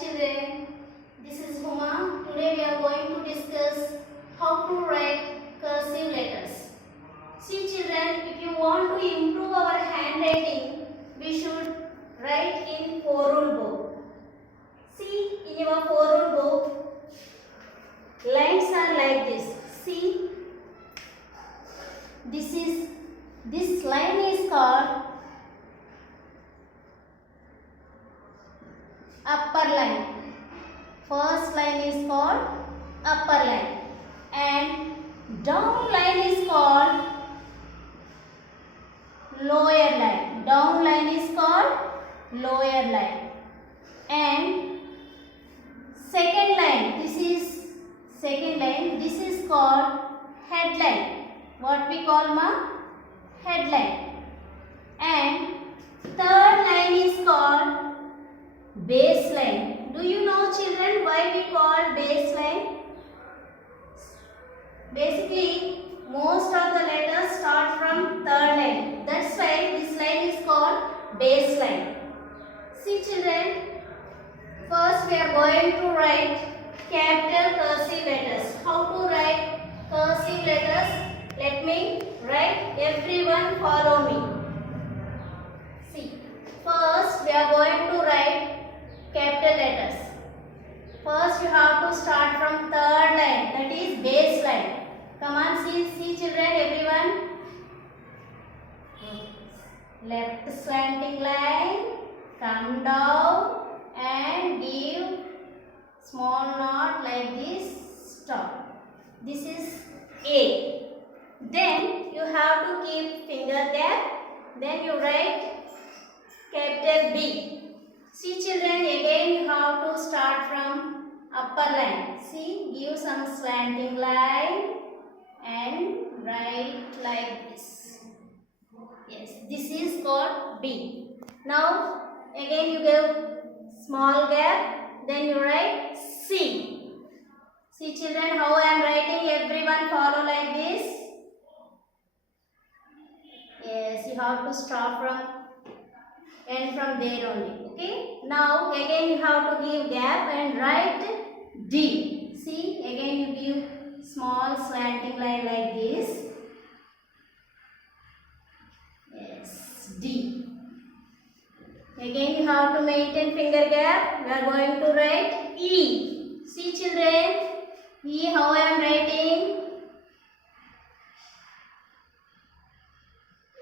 children. This is Huma. Today we are going to discuss how to write cursive letters. See children, if you want to improve our handwriting, we should write in 4-rule book. See, in your 4-rule book, lines are like this. See, this line is called upper line. First line is called upper line and down line is called lower line. Down line is called lower line and second line, this is second line, this is called headline. What we call headline. And third line is called baseline. Do you know children why we call baseline? Basically, most of the letters start from third line. That's why this line is called baseline. See children, first we are going to write capital cursive letters. How to write cursive letters? Let me write. Everyone follow me. See, first we are going to write capital letters. First you have to start from third line, that is baseline. Come on, see children, everyone. Left slanting line, come down and give small knot like this, stop. This is A. Then you have to keep finger gap. Then you write capital B. See children, again you have to start from upper line. See, give some slanting line and write like this. Yes, this is called B. Now again you give small gap, then you write C. See children, how I am writing, everyone follow like this. Yes, you have to start from and from there only. Okay. Now again you have to give gap and write D. See, again you give small slanting line like this. Yes, D. Again you have to maintain finger gap. We are going to write E. See children, E, how I am writing?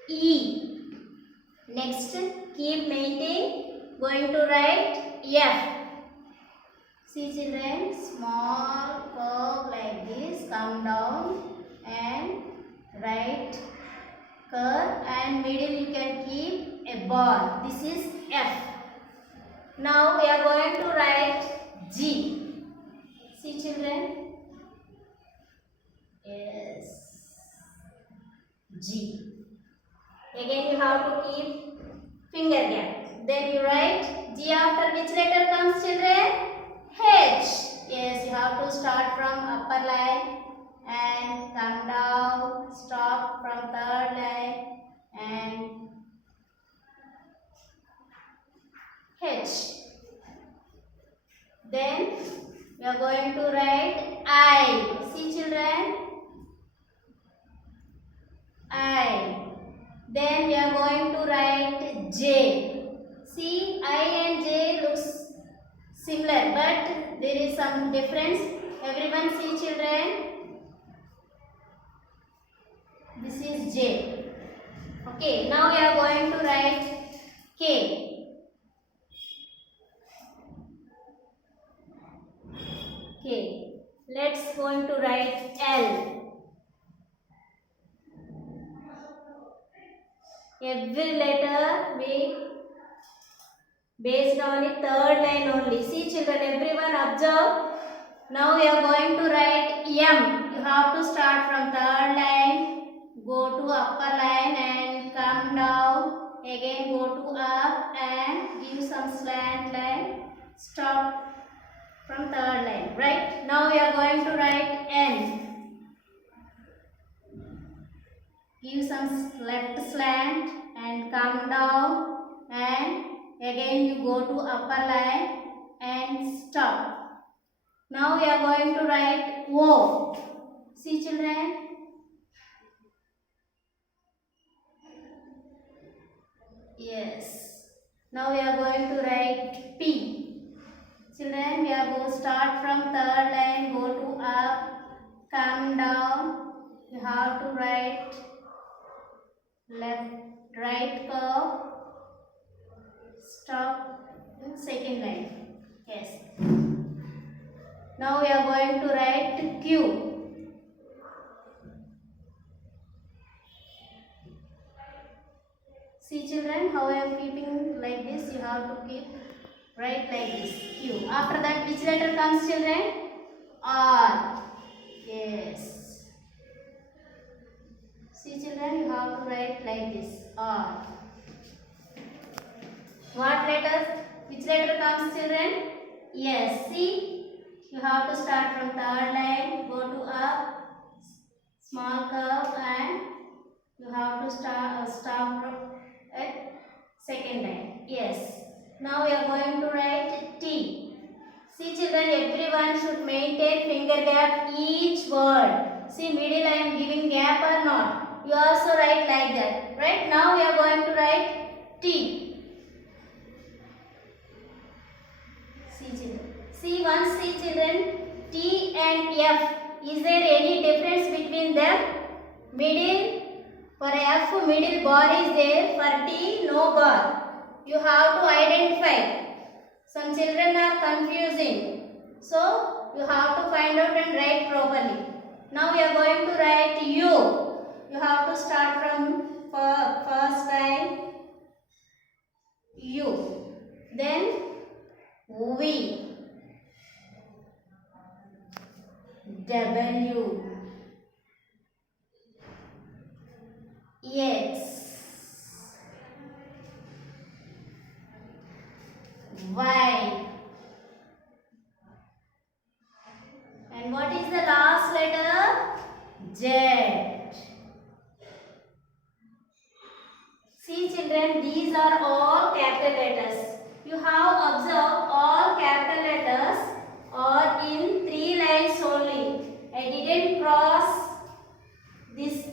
E. Next, keep maintaining. Going to write F. See children, small curve like this, come down and write curve and middle you can keep a bar. This is F. Now we are going to write G. See children. Yes. G. Again you have to keep finger gap. Then you write G. After which letter comes children? H. Yes, you have to start from upper line and come down, stop from third line and H. Then we are going to write I. See children? I. Then we are going to write J. See, I and J looks similar, but there is some difference. Everyone see children? This is J. Okay, now we are going to write K. K. Let's going to write L. Every letter we based on the third line only. See children, everyone observe. Now we are going to write M. You have to start from third line, go to upper line and come down. Again go to up and give some slant line. Stop from third line. Right? Now we are going to write N. Give some left slant and come down and again you go to upper line and Now we are going to write O. See children. Yes. Now we are going to write P. Children, we are going to start from third line, go to up, come down. You have to write left, right curve, stop in second line. Yes. Now we are going to write Q. See children, how I am keeping like this, you have to keep right like this, Q. After that, which letter comes children? R. Yes. See children, you have to write like this, R. What letters? Which letter comes children? Yes. See, you have to start from third line, go to up, small curve, and you have to stop at second line. Yes. Now we are going to write T. See children, everyone should maintain finger gap each word. See middle I am giving gap or not. You also write like that. Right now we are going to write T. See children. See children, T and F. Is there any difference between them? Middle. For F, middle bar is there. For T, no bar. You have to identify. Some children are confusing. So, you have to find out and write properly. Now, we are going to write U. You have to start from first line. U. Then, V. W. X. Y. And what is the last letter? Z. See children, these are all capital letters. You have observed all capital letters are in 3 lines only. I didn't cross this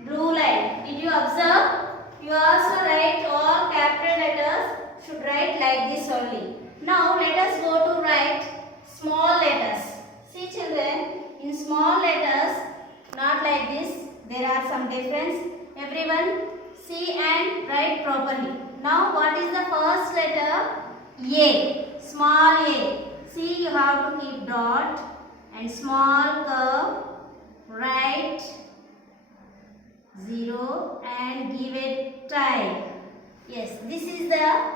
blue line. Did you observe? You also write all capital letters should write like this only. Now let us go to write small letters. See children, in small letters, not like this. There are some difference. Everyone see and write properly. Now what is the first letter? A. Small a. See, you have to keep dot and small curve. Write 0 and give a tie. Yes, this is the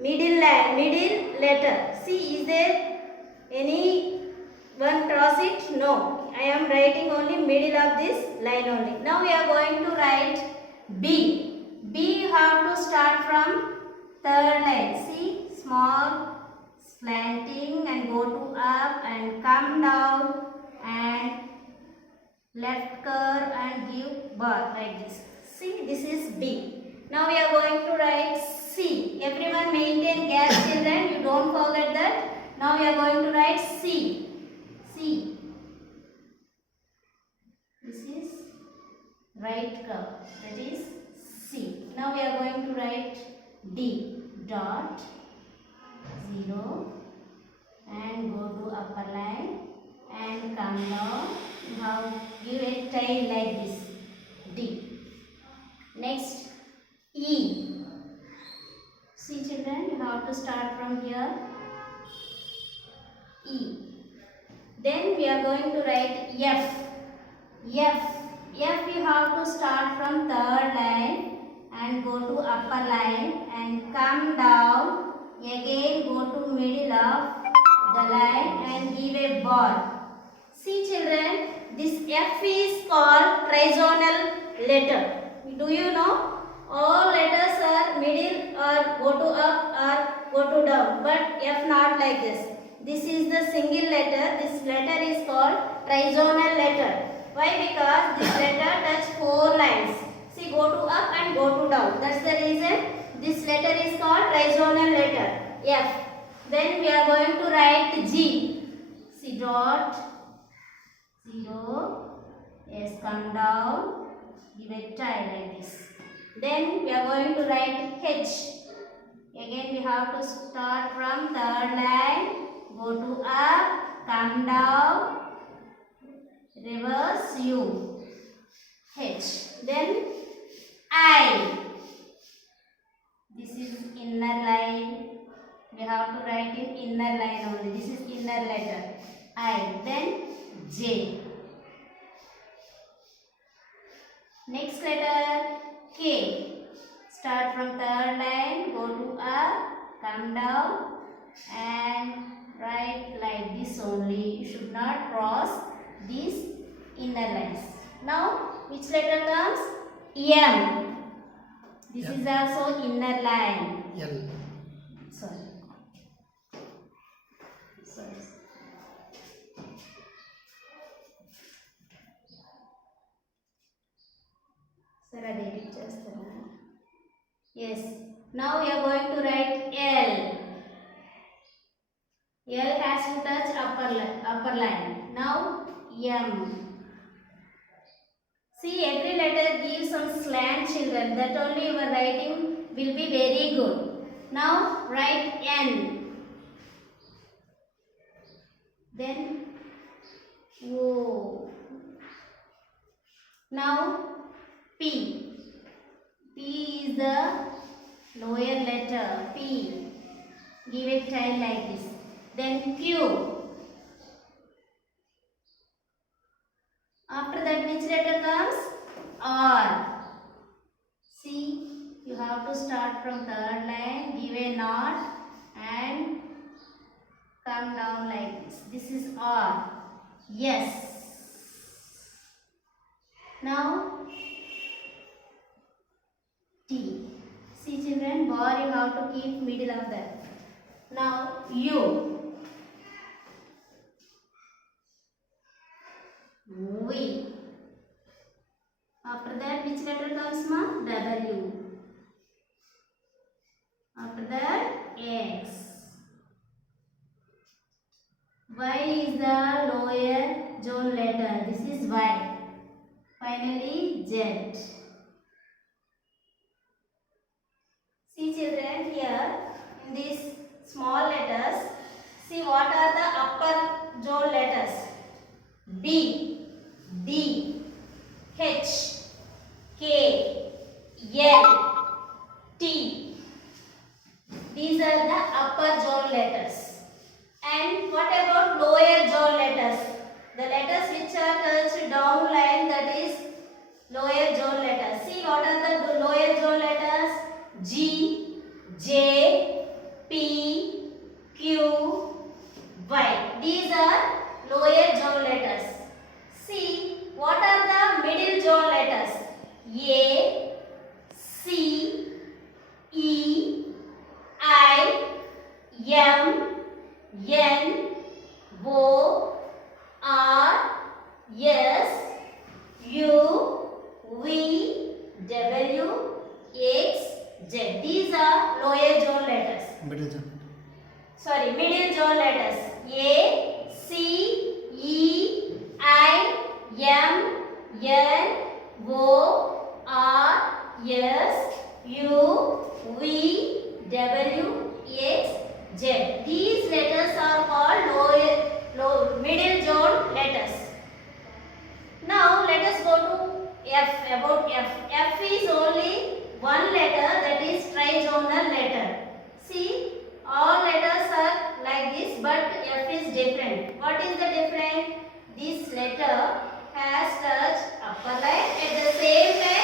middle letter. See, is there any one cross it? No. I am writing only middle of this line only. Now we are going to write B. B you have to start from third line. See, small slanting and go to up and come down and left curve and give bar like this. See, this is B. Now we are going to write C. Everyone maintain gap children. You don't forget that. Now we are going to write C. C. This is right curve. That is C. Now we are going to write D. Dot 0 and go to upper line and come down. Now give a tail like this. D. Next E. See children, you have to start from here. E. Then we are going to write F. F. F you have to start from third line and go to upper line and come down. Again go to middle of the line and give a bar. See children, this F is called trizonal letter. Do you know? All letters are middle or go to up or go to down, but F not like this. This is the single letter. This letter is called trizonal letter. Why? Because this letter touch 4 lines. See, go to up and go to down. That's the reason this letter is called trizonal letter, F. Then we are going to write G. C dot, 0, yes, come down, give a tie like this. Then we are going to write H. Again we have to start from third line, go to up, come down, reverse U, H. Then I. This is inner line. We have to write in inner line only. This is inner letter. I. Then J. Next letter K. Start from third line, go to up, come down and write like this only. You should not cross these inner lines. Now which letter comes? M. This is also inner line. L. Sorry. Sir, I did it just yes. Now we are going to write L. L has to touch upper line. Now M. See, every letter gives some slant, children. That only your writing will be very good. Now write N. Then O. Now P. P is the lower letter. P. Give a tie like this. Then Q. After that, which letter comes? R. See, you have to start from third line, give a knot and come down like this. This is R. Yes. Now T. See children, bar you have to keep middle of that. Now U. V. After that which letter comes ma? W. After that X. Y is the lower zone letter. This is Y. Finally Z. See children, here in these small letters, see what are the upper zone letters? B, D, H, K, L, T. These are the upper zone letters. And what about lower zone letters? The letters which are touched down line, that is lower zone letters. See what are the lower zone letters? G, J, P, Q, Y. These are lower zone letters. See what are the middle zone letters? A, C, E, I, M, N, O, R, S, U, V, W, X, Z. These are lower zone letters. Middle zone. Sorry, middle zone letters. A, C, E, I, M, N, O, R, S, U, V, W, X, Z. These letters are called middle zone letters. Now let us go to F. About F. F is only one letter, that is trizonal letter. See, all letters are like this, but F is different. What is the difference? This letter has touched upper line, at the same time